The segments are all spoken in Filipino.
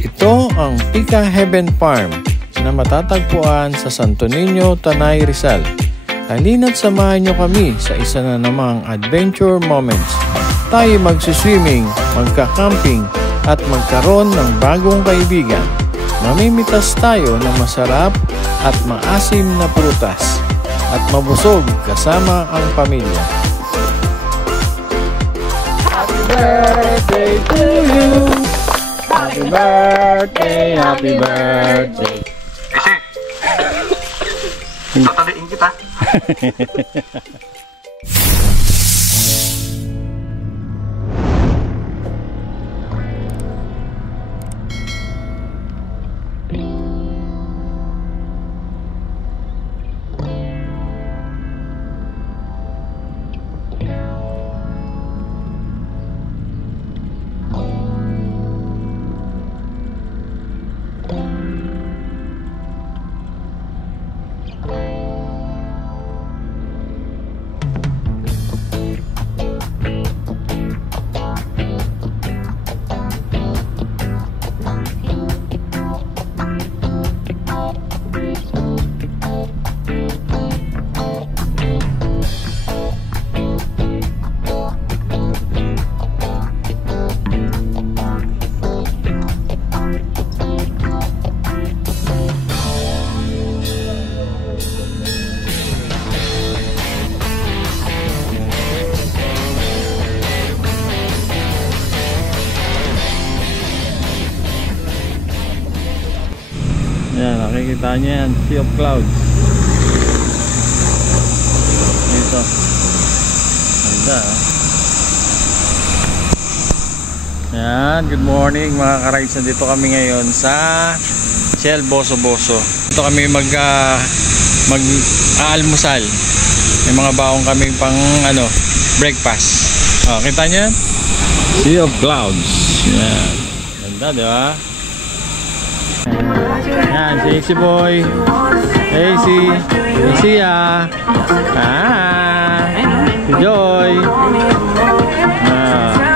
Ito ang Pika Heaven Farm na matatagpuan sa Santo Niño, Tanay, Rizal. Halina't samahan nyo kami sa isa na namang adventure moments. Tayo magsiswimming, magka-camping at magkaroon ng bagong kaibigan. Mamimitas tayo ng masarap at maasim na prutas at mabusog kasama ang pamilya. Happy birthday to you! Happy birthday, happy birthday! Kasi, tataliin kita. Yan, nakikita niyo yan, Sea of Clouds. Dito. Ganda, ah. Yan, good morning mga ka-rides. Nandito kami ngayon sa Shell Boso Boso. Dito kami mag-aalmusal. May mga baong kami pang breakfast. Oh, kita niyo yan? Sea of Clouds. Yan. Ganda, di ba? Yan, si AC Boy, AC, Sia, si Joy,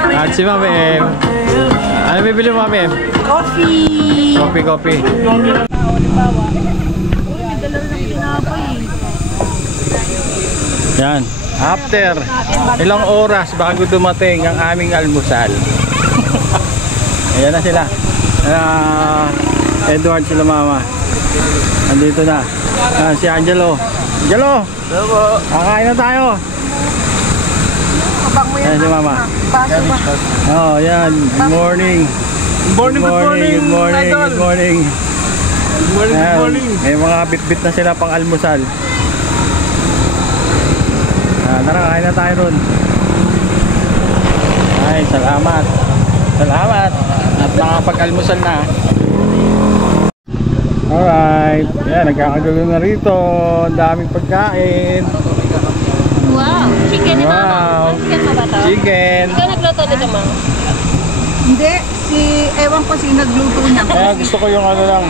at si Mamem. Ano bibili mo, Mamem? Coffee! Coffee. Yan, after ilang oras bago dumating ang aming almusal. Ayan na sila. Edward sila mama. Andito na. Si Angelo. Angelo! Kakain na tayo. Ayan si mama. Oh, yan. Good morning. Good morning. May mga bit-bit na sila pang almusal. Tara, kain na tayo ron. Ay, salamat. At nakapag-almusal na. Alright, yan, nagkakagulo na rito. Ang daming pagkain. Wow, chicken na wow. Chicken na ba ito? Chicken. Ikaw nagluto dito, ma'am? Hindi, ewan ko si nagluto niya. Kaya gusto ko yung lang.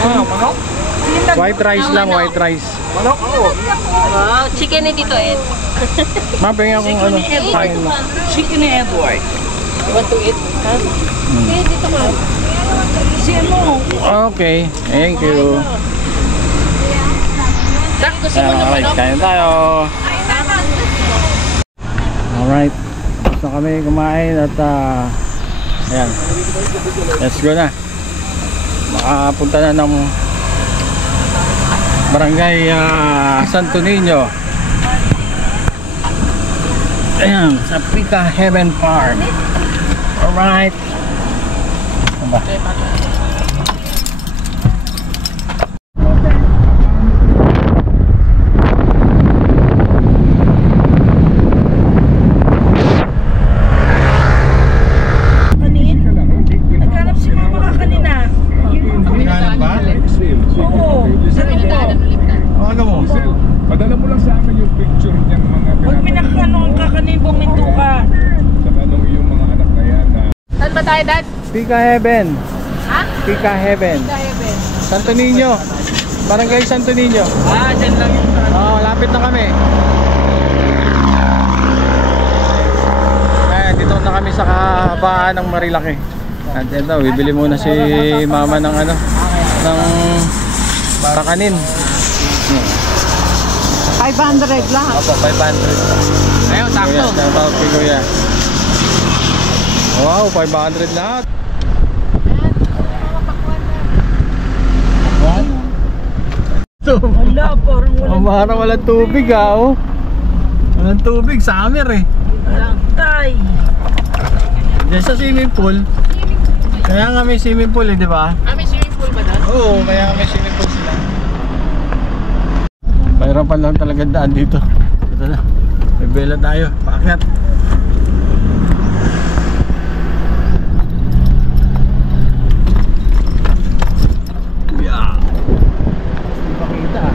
Manok? White rice lang, white rice. Manok? Oo. Wow, chicken na dito, Ed. Mapingin akong kain mo. Chicken ni Edward. You want to eat? Okay, dito ma'am. Okay, thank you. Tak, gusto mo naman Alright, kain tayo. Alright, tapos na kami kumain at ayan, let's go na. Makapunta na ng Barangay Santo Niño. Ayan, sa Pika Heaven Farm. Alright. Diba? Padala mo lang sa amin yung picture niyang mga Pag minakano ka kanin, buminto ka. sa kanong yung mga anak na yan na Saan ba tayo, Dad? Pika Heaven. Ha? Pika Heaven. Heaven. Santo Niño. Barangay Santo Niño. Dyan lang yung Lapit na kami. Dito na kami sa kahabaan ng Marilaki. At ito, bibili muna si mama ng ano, ng kakanin. 500 lang. Opo, 500. Ayun, sakto. Shoutout kay Kuya. Wow, 500 lahat. Wala, parang Walang tubig oh. Walang tubig, summer eh. walang tay. Diyan sa swimming pool. Kaya nga may swimming pool eh, di ba? May swimming pool ba doon? Oo, kaya nga may swimming pool sila. Mahirapan lang talaga daan dito. Ito na, may bela tayo, paakyat. Yeah. Hindi makita ah.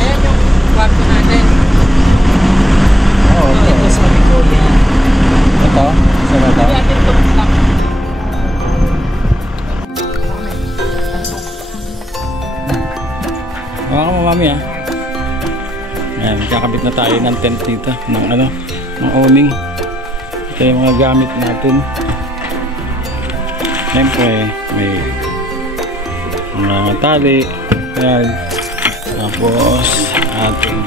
Ayan yung kwarto natin. Oo, Ito sa Victoria. ito, isa na ito. Hindi natin tumulak. Mga ka mami ah. Ayan, kakabit na tayo ng tent dito ng ano, ng awning. Ito yung mga gamit natin. Siyempre may mga tali. Ayan. Tapos ating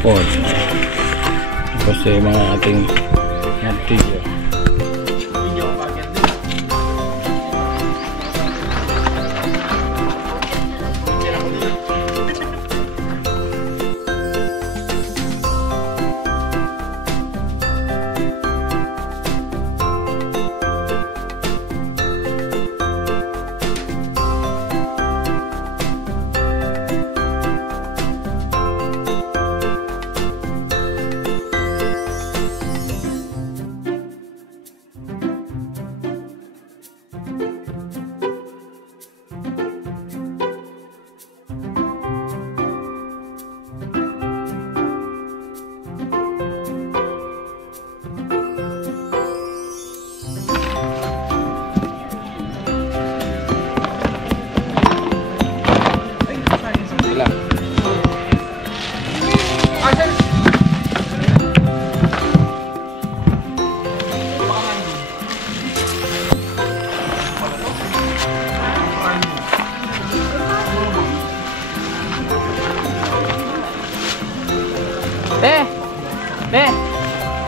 pod. Tapos yung mga ating martilyo.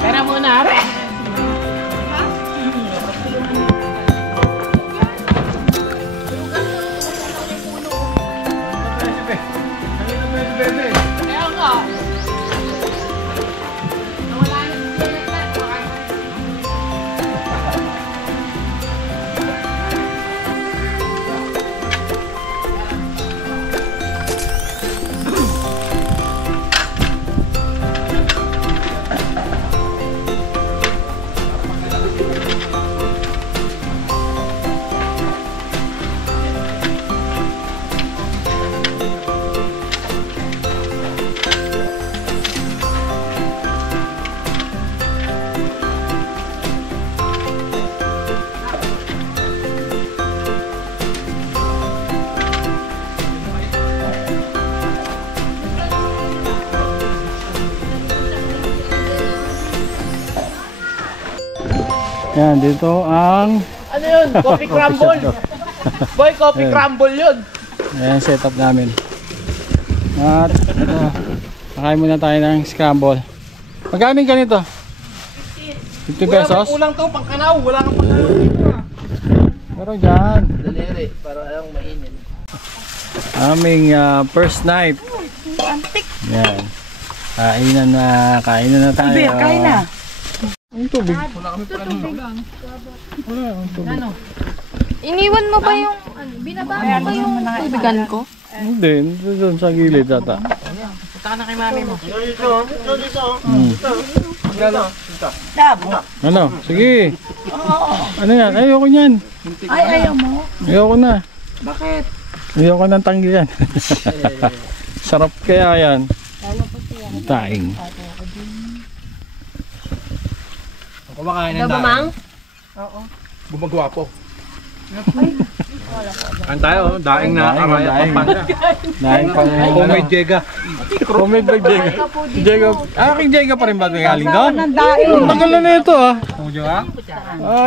Pera muna, re. Kaya nga. Nawala na si Jennifer. Yan, dito ang Ano yun? Coffee crumble. Boy, coffee crumble yun. ayan, setup namin. At ito, nakain muna tayo ng scramble. Magkano ganito? 50 pesos? Kulang to, pangkanaw. Wala kang pangkanaw dito. Pero dyan, Daliri, para ayong mainin. aming first night. Yan. Kainan na tayo. Kain na. Ang tubig. Iniwan mo ba yung, binaba mo ba yung tubigan ko? Hindi, doon sa gilid ata. Punta ka na kay mami mo. Ano? Sige. Ano yan? Ayoko niyan. Ay, ayaw mo. Ayoko na. Bakit? Ayoko ng tanggi yan. Sarap kaya yan. Daing. Kumakain ng Mamang? Gumagwapo. Ang tayo, daing na araya Pampanga. Daing pa rin. Homemade jega. Homemade ba Jega? Jega. King Jega pa rin ba may galing doon? Ng daing. Tagal na ito ah. Kuya ka?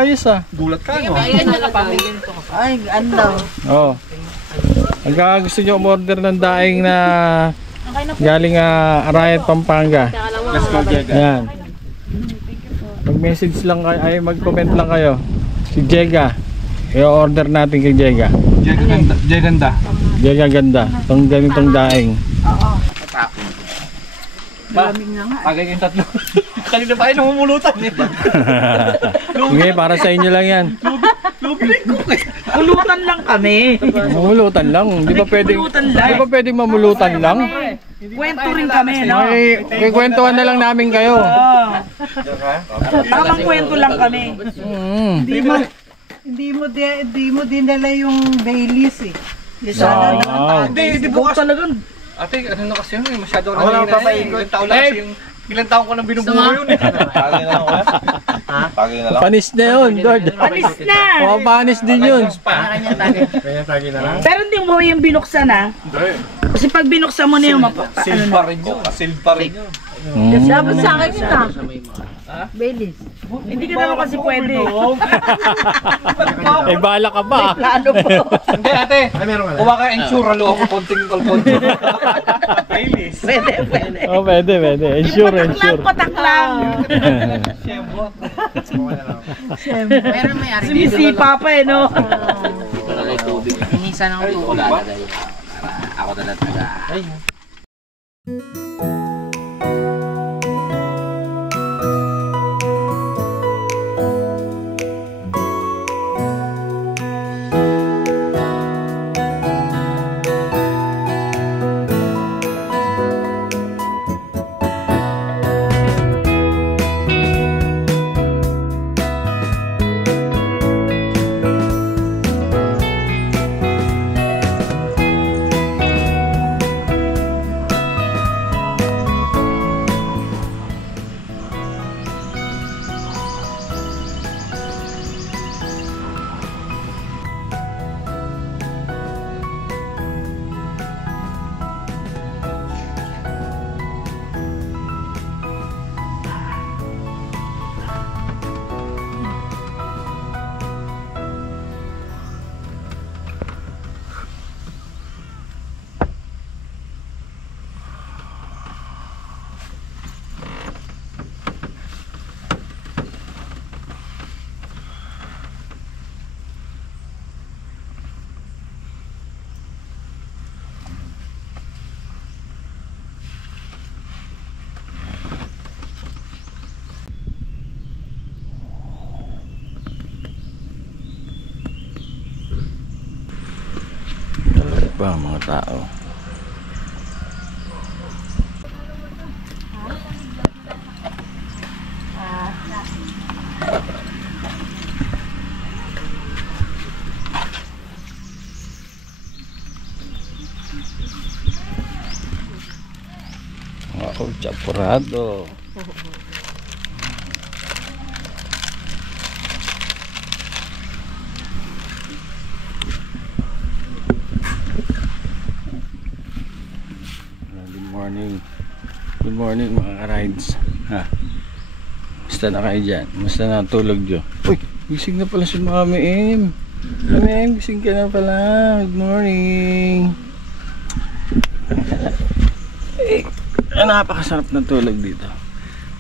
Ayos ah. Gulat ka, no? Ayan na kapamilya to. Ay, ano? Oo. Pagka gusto nyo umorder ng daing na galing Arayat, Pampanga. Let's go, jega. Ayan. Mag-message lang kayo, ay mag-comment lang kayo. Si Jega. I-order natin kay Jega. Jeganda. Jega ganda. Itong ganitong daing. Malamig na nga. Tagay yung tatlo. Kanina pa kayo namumulutan eh. Sige, para sa inyo lang yan. Ulutan lang kami. Mamulutan lang. Di ba pwedeng, di ba pwedeng mamulutan lang? Kwento rin kami, no? May kwentuhan na lang namin kayo. Tamang kwento lang kami. Mm. Hindi mo dinala yung Baileys eh. Sana Wow. Hindi bukas talaga. Ate, ano na kasi yun eh, masyado ka na nangyayari. Ilang taon lang kasi yung, ilang taon ko nang binubuo yun eh. Pagay na lang ba? Ha? Pagay na lang? Panis na yun, Lord. Panis na! Panis din yun. Pero hindi mo yung binuksan ha? Kasi pag binuksan mo na yung Sealed pa rin yun. Sealed pa rin yun. Dapat sa akin yun ah. Baileys. Hindi ka naman kasi pwede. Eh, bahala ka pa. Plano po. Hindi ate, kuha ka ensure loob ko konting konting. Baileys. Pwede. Oh, pwede. Ensure. Patak lang. Pero may ari. Sumisipa pa eh, no? Inisa ng tuwa. Ako na taga. Ba mga tao. Wow, chapurado. Good morning mga ka-rides. Basta na kayo dyan. Basta na tulog dyan. Uy, gising na pala si Mami M. Mami M, gising ka na pala. Good morning. Napakasarap na tulog dito.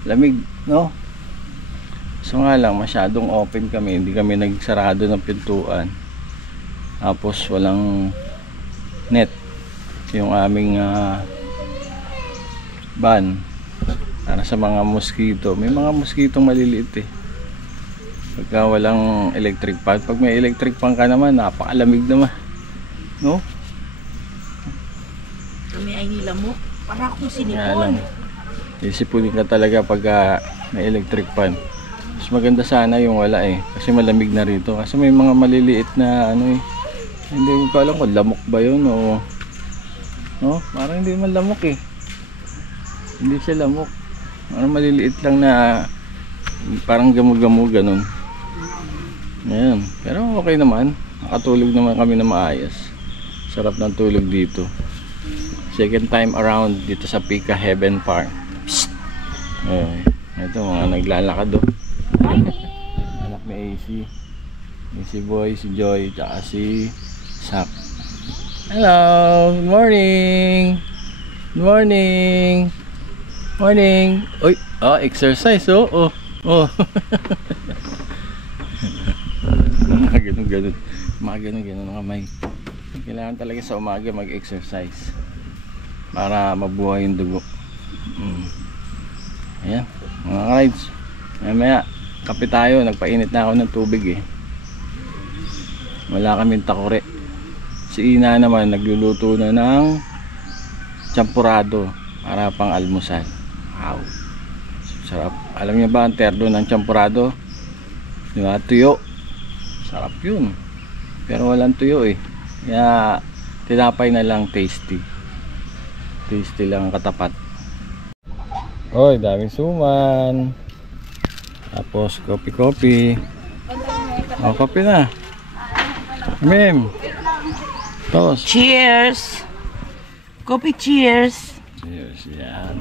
Lamig, no? So nga lang, masyadong open kami. Hindi kami nagsarado ng pintuan. Tapos walang net. Yung aming ban para sa mga mosquito. May mga mosquito maliliit eh pagka walang electric fan. Pag may electric fan ka naman, napakalamig naman, no? Kami ay nilamok. Para akong Kaya sinipon. lang, isipunin ka talaga pag may electric fan. Mas maganda sana yung wala eh. Kasi malamig na rito. Kasi may mga maliliit na ano eh. Hindi ko alam kung lamok ba yun o... No? Parang hindi man lamok eh. Hindi siya lamok. Parang maliliit lang na parang gamug-gamug ganun. Ayan. Pero okay naman. Nakatulog naman kami na maayos. Sarap ng tulog dito. Second time around dito sa Pika Heaven Farm. Ayan. Ito mga naglalakad do. Anak ni AC. Si Boy, si Joy, tsaka si Sak. Hello! Good morning! Good morning! Morning! Uy! Oh, exercise oh! Oh! Oh! Mga ganun-ganun. Mga ganun-ganun ang kamay. Kailangan talaga sa umaga mag-exercise para mabuhay yung dugo. Ayan, mga rides. Maya, kape tayo. Nagpainit na ako ng tubig eh. Wala kaming takore. Si Ina naman nagluluto na ng champurado para pang almusal. Wow, sarap. Alam niyo ba ang terdo ng champurado? Di ba? Tuyo. Sarap yun. Pero walang tuyo eh. Kaya tinapay na lang, tasty. Tasty lang ang katapat. Oy, daming suman. Tapos kopi-kopi. O, kopi na. Mim. Tos. Cheers! Coffee cheers! Cheers, yan.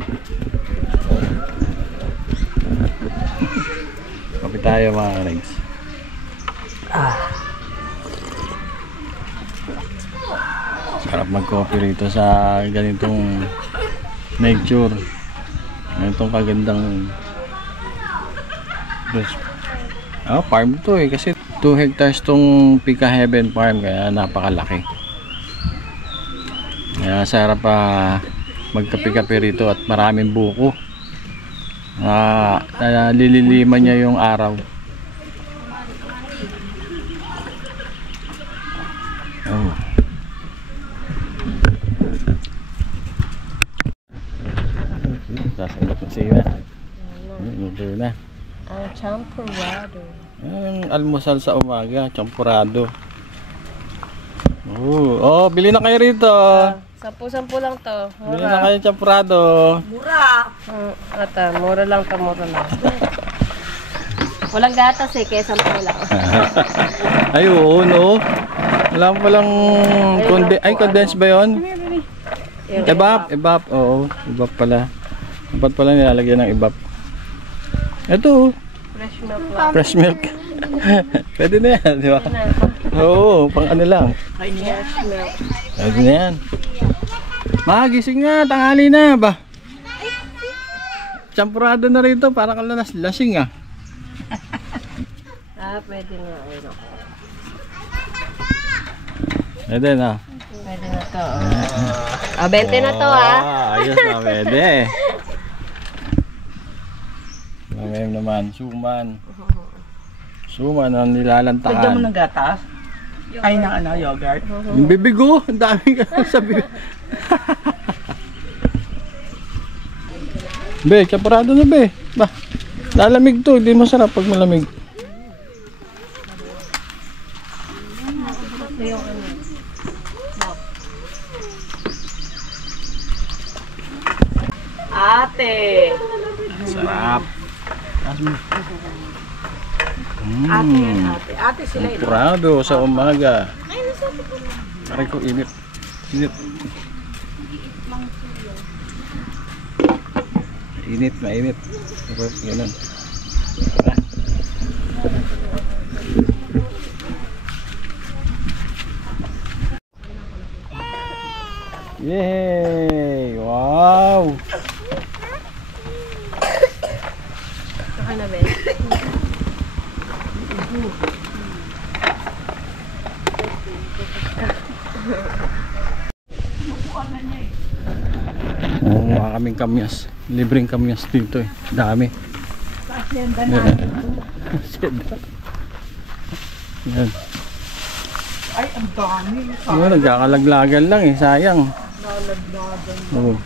Kopi tayo mga legs. Sarap mag-coffee rito sa ganitong nature. Ganitong kagandang farm to eh. Kasi 2 hectares tong Pika Heaven Farm. Kaya napakalaki. Kaya sarap magkape-kape rito at maraming buko. Nalililiman niya yung araw. Oh. Sasagot na siya. Luto na. Ang champurado. Ang almusal sa umaga, champurado. Oh, bili na kayo rito. 10 lang to. Bili na kayo champurado. Mura! Mura lang to, mura lang. Walang gatas eh, kaya 10 lang. Ay, oo, no. Wala pa lang condense ba yun? Ebap, oo. Ebap pala. Dapat pala nilalagyan ng ebap. Ito, Fresh milk lang. fresh milk. Pwede na yan, di ba? Oo, pang ano lang. Fresh milk. Pwede na yan. Magising na, tanghali na ba? Champurado na rito, para kang lasing ah. Pwede na. Pwede na. Pwede na to. 20 na to Ayos na, pwede. Ngayon naman, suman. Suman ang nilalantakan. Lagyan mo ng gatas? Ay, ng yogurt? Yung bibigo, ang daming sabi. Be, chaparado na be. Ba, lalamig to, hindi masarap pag malamig. Ate! Sarap. Ate sila yun. Chaparado sa umaga. Aray ko, init. Init. Init, mainit. Tapos, ganun. Yay! Wow! Okay na, Ben. Mga kaming kamyas. Libreng kamyas dito eh. Dami. Yan. Ay, ang dami. Nagkakalaglagan lang eh. Sayang. Oh.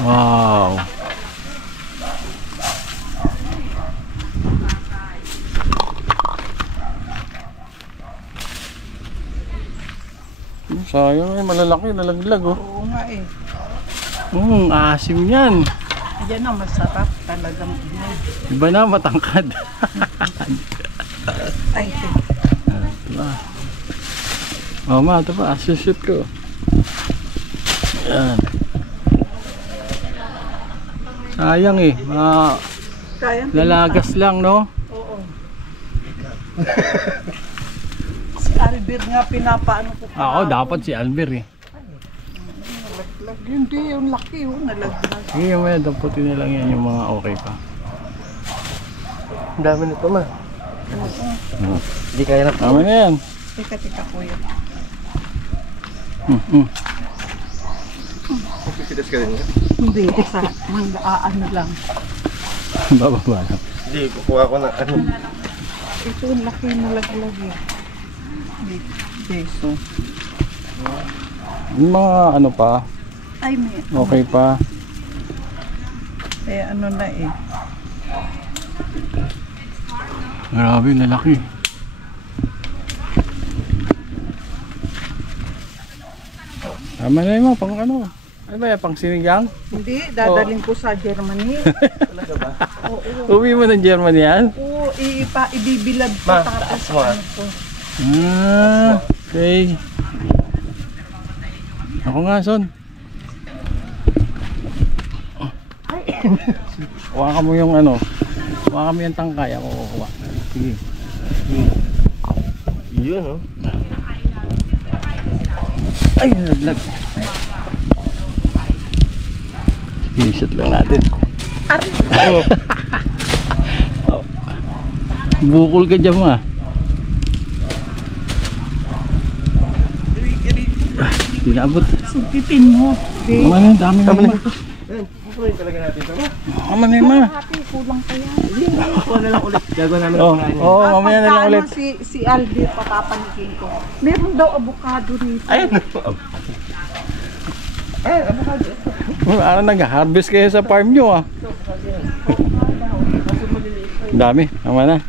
Wow. Sayang eh, malalaki, nalaglag oh. Oo nga eh. Asim yan. Yan ang masarap talagang. Iba na, matangkad. Ay, Diba? Oh ma, ito pa, shoot ko. Yan. Sayang eh, kaya lalagas lang no? Oo. Si Albert nga pinapaano ko. Ako, dapat si Albert eh. Nalaglag. Hindi, yung laki yung nalaglag. Sige, may damputin na lang yan yung mga okay pa. Ang dami nito ma. Hindi kaya na. Tama na yan. Tika kuya. Pipilitas ka rin yan? Hindi, isa. Ano lang. Bababa lang. Hindi, kukuha ko na ano. Ito yung laki nalaglag eh. Beso. Yung mga ano pa, Ay, may. okay pa. Eh, ano na eh. Grabe, lalaki. Tama na yun, pang ano? Ano ba yan, pang sinigang? Hindi, dadaling ko sa Germany. Talaga ba? Uwi mo ng Germany yan? Oo, ibibilad ko Ma, tapos taas mo, ano ko. Okay. Ako nga, Son. Huwag mo yung ano. Huwag mo yung tangkay. Ako kukuha. Sige. Yun oh. Ay, naglag. Sige, shoot lang natin. Oh. Bukol ka dyan ma. Tinabot. Sugipin mo. Tama na yun, dami na yun ma. Pupulay talaga natin ito. Tama na yun ma. Hati, kulang pa yan. Kuha na lang ulit. Gagawin namin Oo, ang mamaya na lang ulit. Si Aldi papapanikin ko. Meron daw avocado rito. Ayun. Ayun, avocado. Ano nag-harvest kayo sa farm nyo ah. Dami, tama na.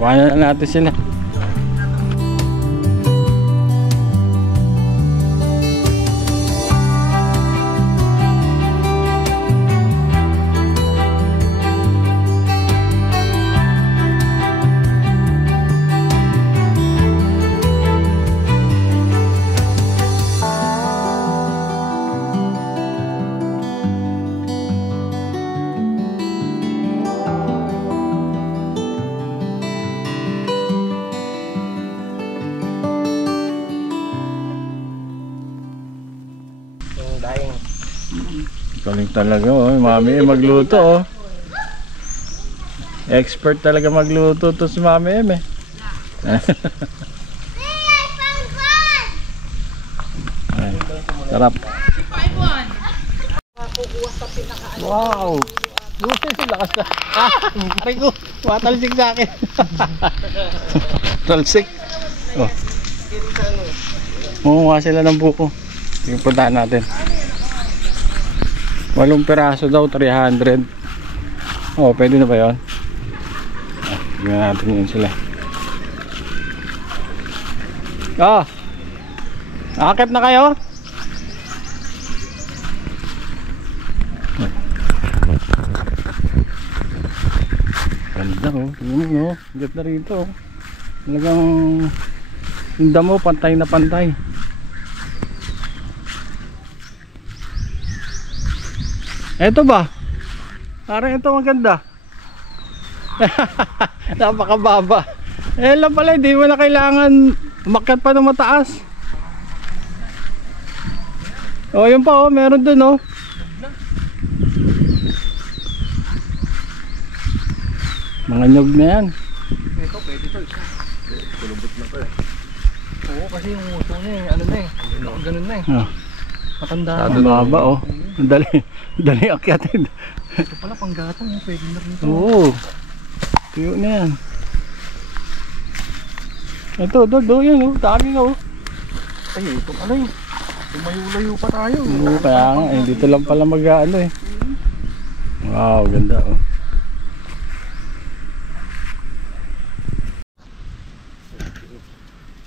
Kuha na natin sila. Galing talaga oh, mami magluto oh. Expert talaga magluto to si Mami M eh. Ay, sarap. Wow. Lakas na. Ay ko, matalsik sa akin. Talsik. Oh. Mumuha sila ng buko. Sige, puntahan natin. 8 peraso daw, 300. Oh, pwede na ba yun? Tignan natin yun sila. Oh! Nakakit na kayo? Ganda oh. Tignan mo, ganda rito oh. Talagang yung damo, pantay na pantay. Eto ba? Parang ito maganda. Napakababa. Eh lang pala, hindi mo na kailangan umakyat pa ng mataas. O yun pa oh, meron dun oh. Mga nyog na yan. Ito, pwede ito. Kulubot na pa eh. Oo, kasi yung uso niya eh, ano na eh. Ganun na eh. Matanda na. Mababa oh. Dali akyatin. Ito pala panggatong, pwede na rin ito. Oo. Tuyo na yan. Ito, do yan oh. Dami na oh. Ay, itong ano yun. Lumayo-layo pa tayo. Kaya nga, dito lang pala mag-ano eh. Wow, ganda oh.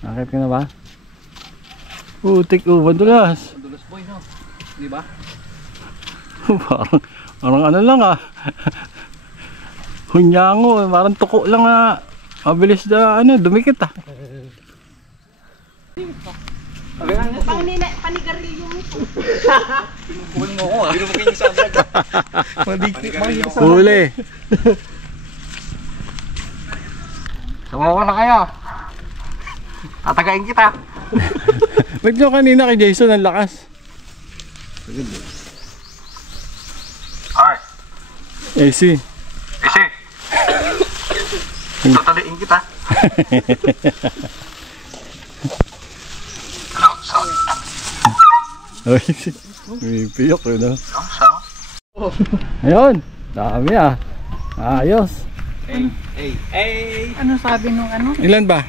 Nakit ka na ba? Putik bandulas. Bandulas boy, no? Di ba? parang ano lang ah. Hunyango, parang tuko lang ah. Mabilis na ano, dumikit ah. Panigarilyo mo. Kunin mo ako ah. Hindi mo kayo sa vlog. Huli. Sumawa na kayo. Tatagayin kita. Ba't nyo kanina kay Jason ang lakas? Alright. AC. Isi. Tatagayin kita. Ay, may piyok eh no? Ayun, dami ah. Ayos. Ano sabi nung ano? Ilan ba?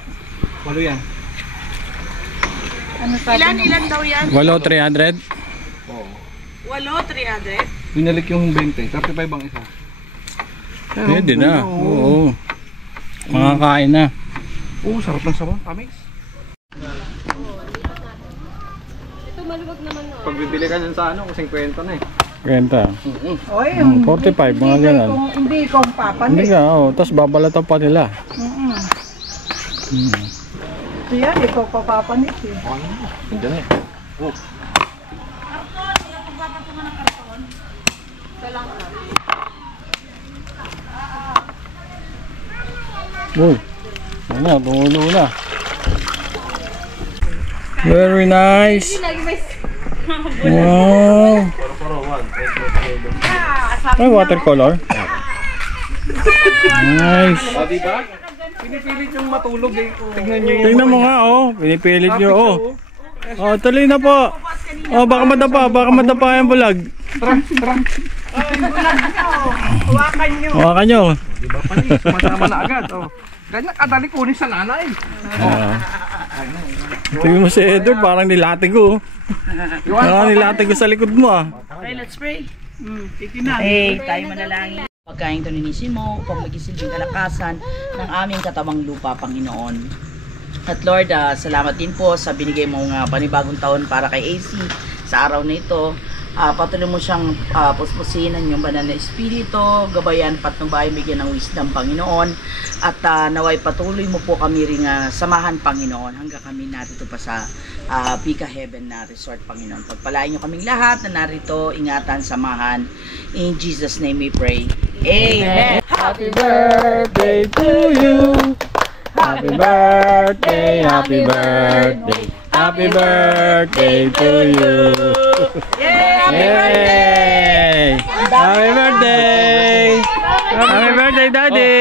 8 yan. Ano sabi ilan daw yan? 8, 300? 8, 300? Binalik yung 20. 35 ang isa. Pwede na. Oo. Makakain na. Oo, sarap ng sabaw. Kamix. Ito maluwag naman no. Pag bibili ka dyan sa ano, 50 na eh. Kwenta. Oy, 45, mga ganun. Hindi kung papanik. Hindi ka, oh. Tapos babalatan pa nila. Ito yan, ikaw papapanik eh. Hindi na eh. Oh. Uy, ano, tumulo na. Very nice. Wow. Ay, watercolor. Nice. O, diba? Pinipilit yung matulog eh. Tignan nyo yung... Tingnan mo nga, oh. Pinipilit nyo, oh. Oh, tuloy na po. Oh, baka madapa yung bulag. Tara. Hawakan nyo. Diba pa niya? Sumasama na agad. Oh. Ganyan kadali kunin sa nanay. Tingnan mo si Edward, parang nilatig ko. Parang nilatig ko sa likod mo ah. Okay, let's pray. Hey, tayo manalangin. Pagkain ito ninisin mo upang magisilbing kalakasan ng aming katawang lupa, Panginoon. At Lord, salamat din po sa binigay mong panibagong taon para kay AC sa araw na ito. Patuloy mo siyang puspusin ng iyong banal na espiritu, gabayan patnubay, bigyan ng wisdom, Panginoon. At naway patuloy mo po kami ring samahan, Panginoon, hanggang kami narito pa sa Pika Heaven na resort, Panginoon. Pagpalain niyo kaming lahat na narito, ingatan, samahan. In Jesus' name we pray. Amen. Happy birthday to you. Happy birthday, happy birthday. Happy birthday to you. Yay! Happy birthday! Happy birthday, Daddy!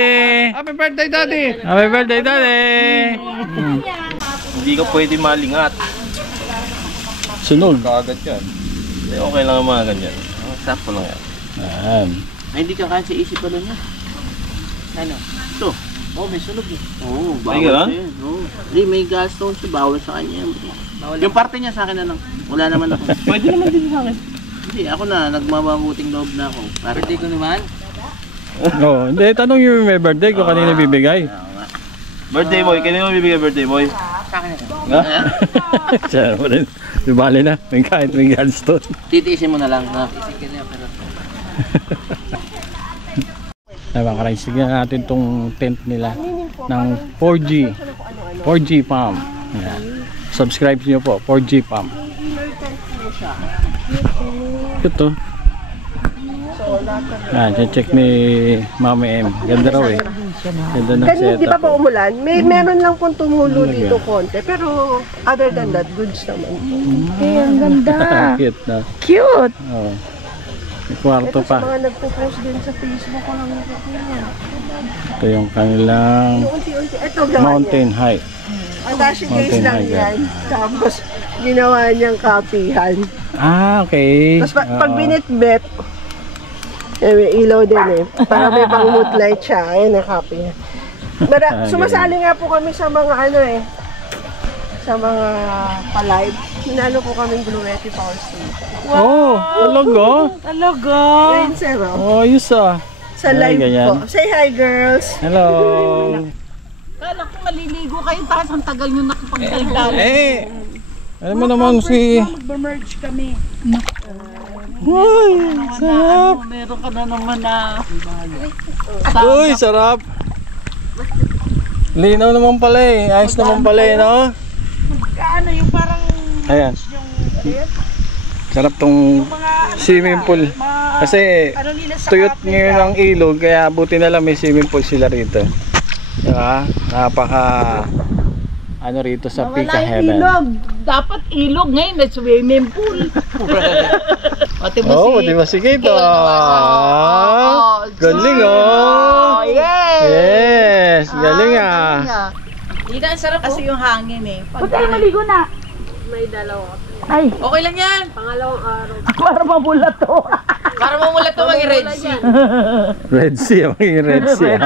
Happy birthday, Daddy! Happy birthday, Daddy! Hindi ka pwede malingat. Sunod. Kaagad yan. Okay lang ang mga ganyan. Sakto lang yan. Ayan. Ay, hindi ka kaya sa isip pala niya. Ano? Ito. Oh, may sunog eh. Oo, Ay, bawal ganun? siya yun. Oo. Hindi, may gastone siya. Bawal sa kanya. Yung parte niya sa akin na lang. Wala naman ako. Pwede naman din sa akin. Hindi, ako na. Nagmamabuting loob na ako. Birthday ko naman. Oh, hindi, tanong yung may birthday ko kanina bibigay. Birthday boy, kanino mo bibigay birthday boy? Sa akin na. Ha? Siya mo rin. Dibali na. May kahit may gallstone. Titiisin mo na lang. Ha? Nabakarayos. Tignan natin tong tent nila ng 4G. 4G Farm. Ayan. Subscribe nyo po. 4G Farm. Ito. Check ni Mama M. Ganda raw eh. Ganda ng Kanina, di setup. ba pa umulan? Meron lang pong tumulo dito konti. Pero other than that, goods naman po. Ang ganda. Cute na. Cute. Oh. May kwarto Ito sa pa. mga nagpo-post din sa Facebook ko lang nakikita. Ito yung kanilang Unti-unti. Ito gawa mountain niya. hike. Atashi guys Mountain lang hike, yan. Tapos ginawa niyang kapihan. Ah, okay. Tapos pag binitbit, may ilaw din eh. Para may pang mood light siya. Ayun ang kapihan. Sumasali nga po kami sa mga ano eh. Sa sa mga pa-live. Sinalo po kaming Bluetti Power Station. Oh, talaga? Talaga? Ayun, sir, oh. Oh, ayos ah. Sa Ay, live ganyan. po. Say hi, girls. Hello. Kala ko maliligo kayo taas. Ang tagal nyo nakapagdaldal. Eh, alam mo naman si... Mag-merge kami. Uy, sarap. Meron ka na naman na... Uy, sarap. Linaw naman pala eh. Ayos naman pala eh, no? Ano yung parang... Ayan. Sarap tong swimming pool. Kasi Ano nila sa tuyot ngayon ang ilog, kaya buti na lang may swimming pool sila rito. Diba? Napaka... ano rito sa Pika Heaven. ilog. Dapat ilog ngayon na swimming pool. Pati mo Oh, si... di ba sige ito? Oh, Galing oh! Yes! Yes! Galing ah! Dito ang sarap kasi yung hangin eh. Ba't tayo maligo na? May dalawa. Ay, okay lang yan. Pangalawang araw. Para mamulat to. Para mamulat to maging Red Sea. Red Sea, maging Red Sea.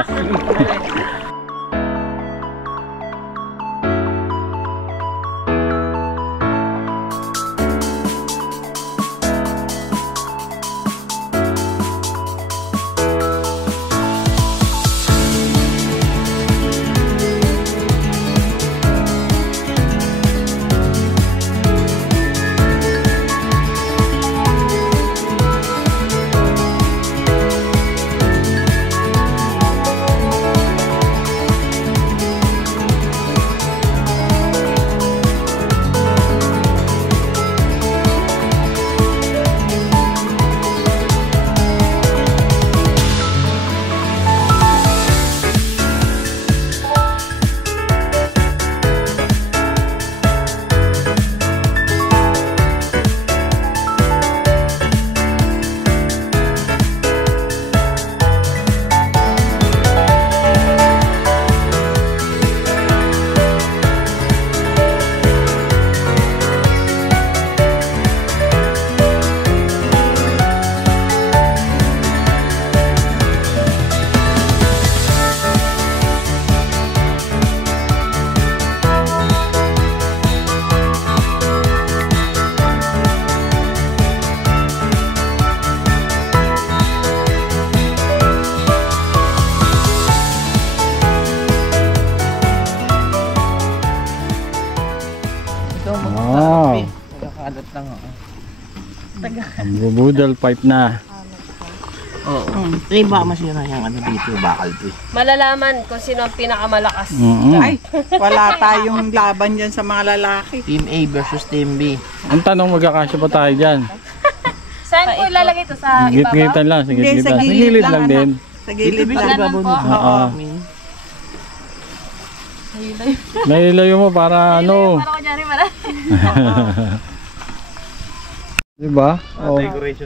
Wow! Nagkakalat lang ako. Ang bubudal pipe na. Oo. Eh, baka masira yung ano dito, bakal to. Malalaman kung sino ang pinakamalakas. Ay, wala tayong laban dyan sa mga lalaki. Team A versus Team B. Ang tanong, magkakasya pa tayo dyan? Saan ko ilalagay ito? Sa ibabaw? Git-gitan lang, sa Hindi, git-gitan. sa Sa gilid gilid lang, lang anak. din. Sa gilid lang. Ganun po. Oo. Nailayo mo para ano. Para ko dyan rin pala. Diba? Oh.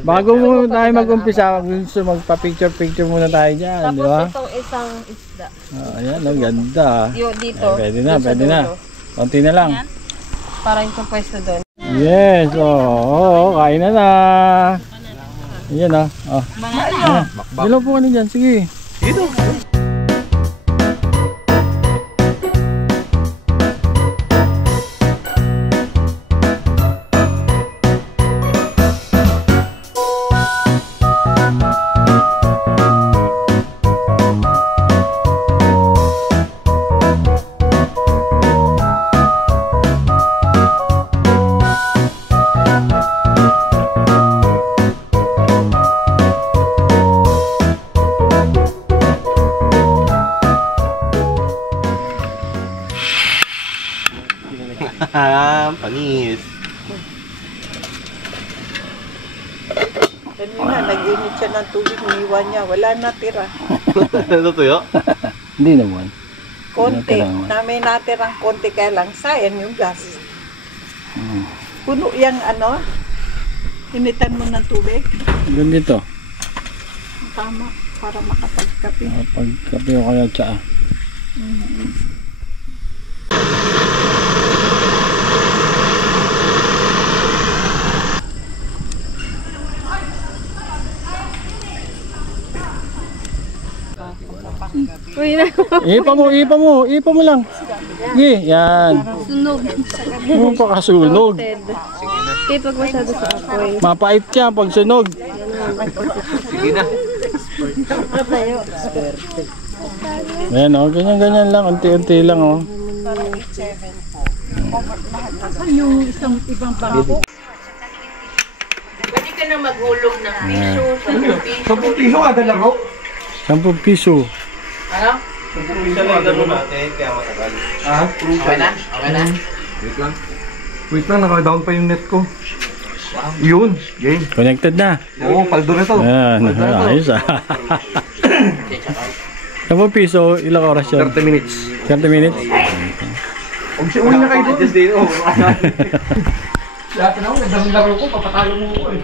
Bago mo tayo mag-umpisa, gusto magpa-picture-picture muna tayo dyan, Tapos di ba? itong isang isda. Ayan, ang ganda. Yung dito. Pwede na, yung sa pwede na. dulo. Konti na lang. Para yung pwesto doon. Yes, oo, kain na na. Ayan ah. Oh. Dilaw po ka na dyan, sige. Panis. Kanina, nag-init siya ng tubig, niiwan niya. Wala natira. Ano to yun? Hindi naman. Konti. Natira naman. Na may natirang konti, kaya lang sayang yung gas. Puno yung ano, initan mo ng tubig. Ganito. Tama, para makapagkape. Pagkape o kaya tsaa. Uy na. Ipa mo lang. Sige, yan. Sunog. Ano pa kasunog? Hindi pag masyado sa apoy. Mapait siya pag sunog. Sige na. Ayan o, ganyan-ganyan lang. Unti-unti lang o. Yung isang ibang bangko. Pwede ka na maghulog ng piso, 10 piso kada laro. 10 piso. Ano? 10 piso lang dalo natin, kaya matagal. Ha? Okay na? Okay na? Wait lang, naka-down pa yung net ko. Yun, game. Connected na. Oo, paldo na to. Ayan, ayos ah. 10 piso, ilang oras yun? 30 minutes. 30 minutes? Huwag siya uwi na kayo doon. Just din, Lahat na ako, nagdang laro ko, papatalo mo ko eh.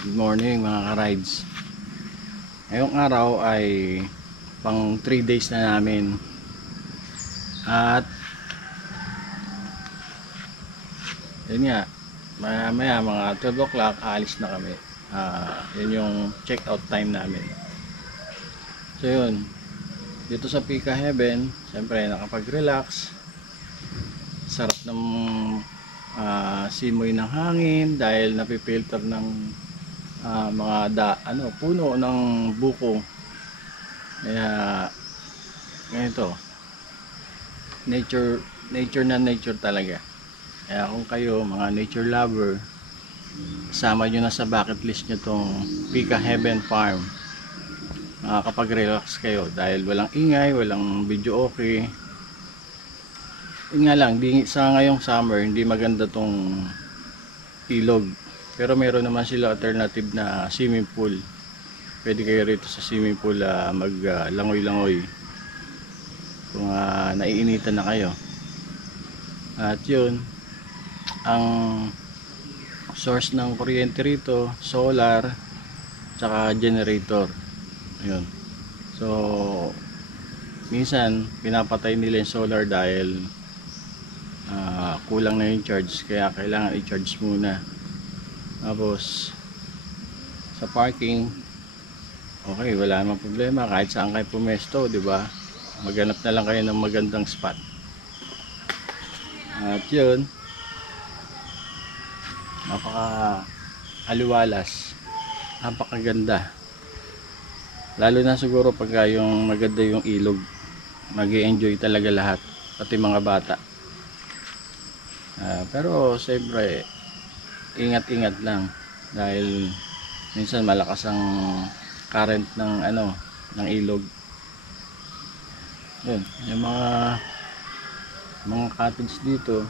Good morning mga ka-rides. Ngayong araw ay pang 3 days na namin. At yun nga, maya mga 12 o'clock aalis na kami. Yun yung check out time namin. So yun, dito sa Pika Heaven, siyempre nakapag-relax. Sarap ng simoy ng hangin dahil napipilter ng mga puno ng buko. Kaya ganito, nature talaga. Kaya kung kayo mga nature lover, sama nyo na sa bucket list nyo tong Pika Heaven Farm. Kapag relax kayo dahil walang ingay, walang video okay. Yun nga lang, sa ngayong summer hindi maganda tong ilog. Pero meron naman sila alternative na swimming pool. Pwede kayo rito sa swimming pool maglangoy-langoy kung naiinitan na kayo. At yun, ang source ng kuryente rito, solar tsaka generator. Ayun. So minsan pinapatay nila yung solar dahil kulang na yung charge, kaya kailangan i-charge muna. Tapos sa parking, okay, wala namang problema kahit saan kayo pumesto, di ba? Maghanap na lang kayo ng magandang spot. At yun, napaka aliwalas, napakaganda, lalo na siguro pagka yung maganda yung ilog. mag-i-enjoy talaga lahat, pati mga bata. Pero siyempre ingat-ingat lang dahil minsan malakas ang current ng ng ilog. Yun, yung mga cottage dito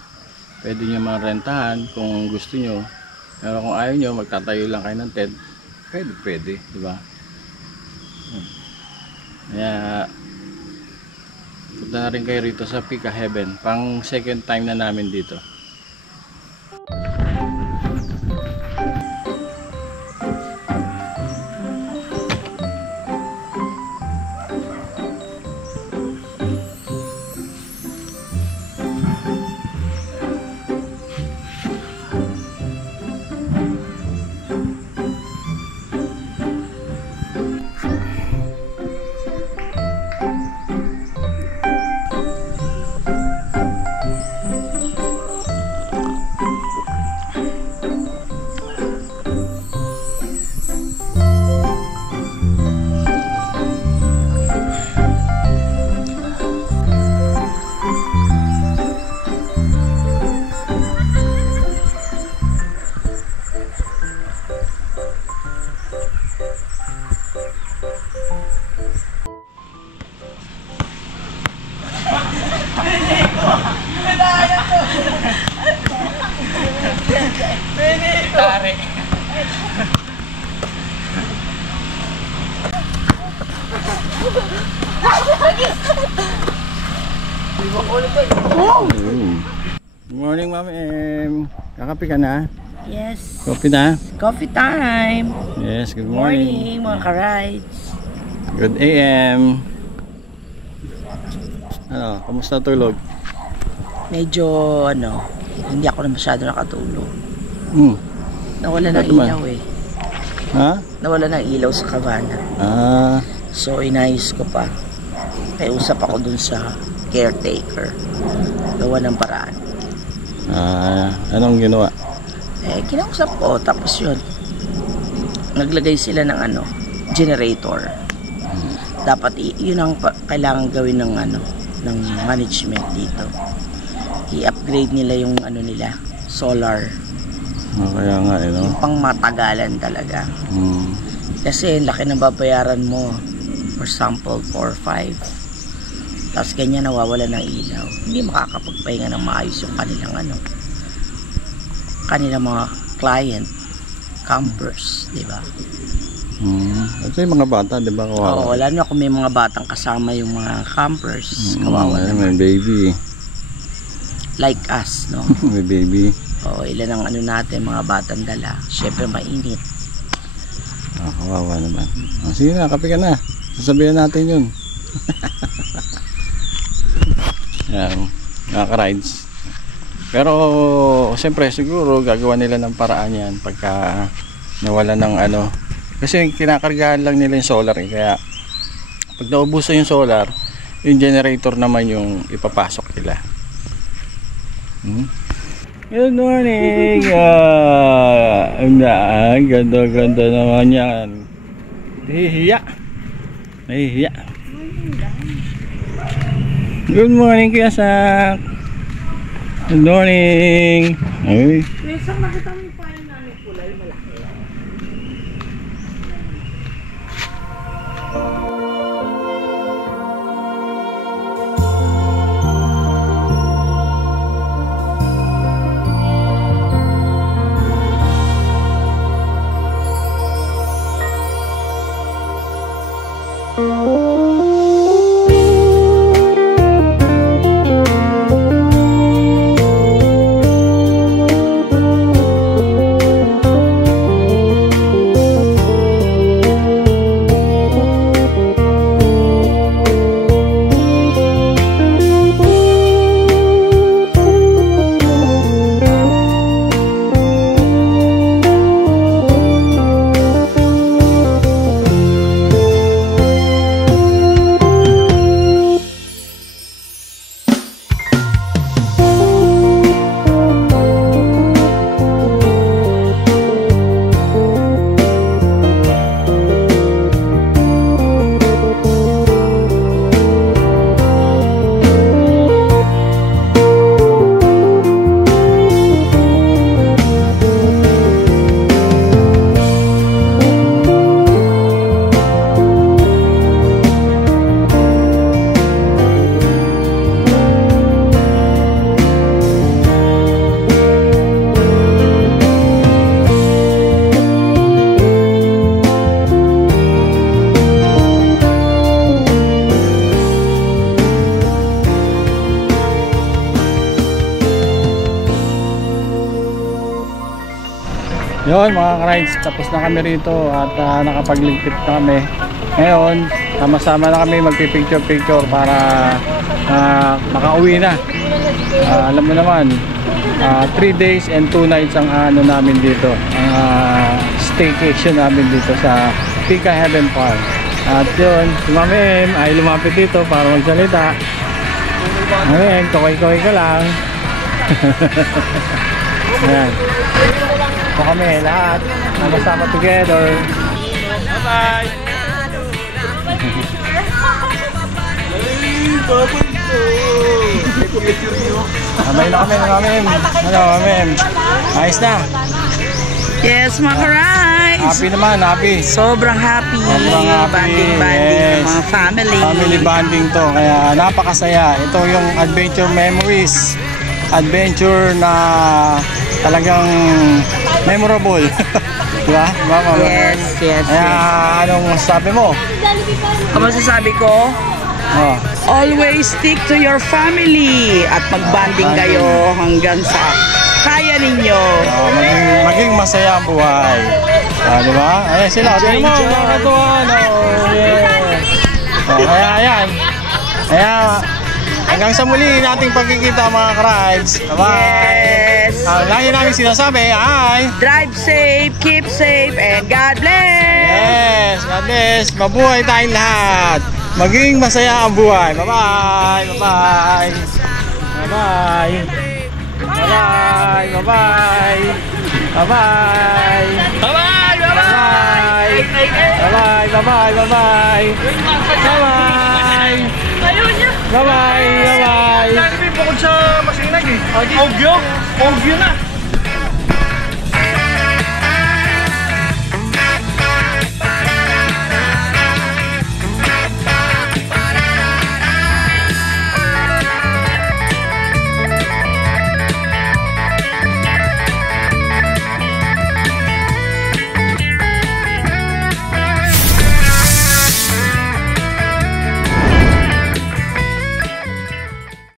pwede nyo marentahan kung gusto nyo, pero kung ayaw nyo magtatayo lang kayo ng tent, pwede, diba? Kaya punta na rin kayo rito sa Pika Heaven, pang second time na namin dito. Good morning, Ma'am Em. Kakape ka na? Yes. Coffee na? Coffee time. Yes, good morning. Morning, mga ka-rides. Good AM. Kamusta tulog? Medyo, hindi ako na masyado nakatulog. Nawala ng Bakit naman? ilaw eh. Ha? Nawala ng ilaw sa Cabana. So, inayos ko pa. May usap ako dun sa caretaker. Gawa ng paraan. Anong ginawa? Kinausap ko, tapos yun. Naglagay sila ng generator. Dapat yun ang kailangan gawin ng ng management dito. I-upgrade nila yung nila, solar. Kaya nga Yung pang matagalan talaga. Kasi laki ng babayaran mo. For example, 4-5. Tapos ganyan nawawala ng ilaw. Hindi makakapagpahinga ng maayos yung kanilang mga client, campers, di ba? Ito yung mga bata, di ba? Kawawa. Oo, lalo na kung may mga batang kasama yung mga campers, kawawa naman. May baby. Like us, no? May baby. Oo, ilan ang natin, mga batang dala. Siyempre mainit. Kawawa naman. Sige na, kape ka na. Sasabihan natin yun. Yan, nakaka-rides. Pero siyempre siguro gagawa nila ng paraan yan pagka nawala ng kasi kinakargahan lang nila yung solar kaya pag naubusan yung solar, yung generator naman yung ipapasok nila. Good morning. Ang ganda naman yan. Nahihiya. Good morning, Kuya Sak. Good morning. Ay. Kuya Sak, nakita mo yung paano namin kulay malaki. Yun mga ka-rides, tapos na kami rito at nakapagligpit na kami. Ngayon, sama-sama na kami magpipicture-picture para makauwi na. Alam mo naman, 3 days and 2 nights ang ano namin dito, ang staycation namin dito sa Pika Heaven Farm. At yun, si Ma'am M ay lumapit dito para magsalita. Ngayon, kokoy-koy ka lang. Ayan. Ito kami lahat, sama-sama together. Bye-bye! Sabay na kami, Ma'am. Ano, Ma'am? Ayos na. Yes, mga ka-rides. Happy naman, happy. Sobrang happy. Sobrang happy. Banding-banding Yes. mga family. Family bonding to, kaya napakasaya. Ito yung adventure memories. Adventure na talagang memorable. Diba? Mama? Yes. Kaya anong masasabi mo? Ang masasabi ko, Oh. always stick to your family at magbanding kayo hanggang sa kaya ninyo. Maging masaya ang buhay. Diba? Ayan sila. Tingnan mo, nakakatuwa. Kaya ayan. Kaya hanggang sa muli nating pagkikita mga ka-rides. Bye-bye. Yes. Lagi namin sinasabi, hi! Drive safe, keep safe, and God bless! Yes, God bless. Mabuhay tayong lahat. Maging masaya ang buhay. Bye-bye. Bye-bye. Bye-bye. Bye-bye. Bye-bye. Bye-bye. Bye-bye. Bye-bye. Bye-bye. Bye-bye. Bye-bye. Bye-bye. Bye-bye. Bye-bye. Bukod sa masinag eh. Ogyo na.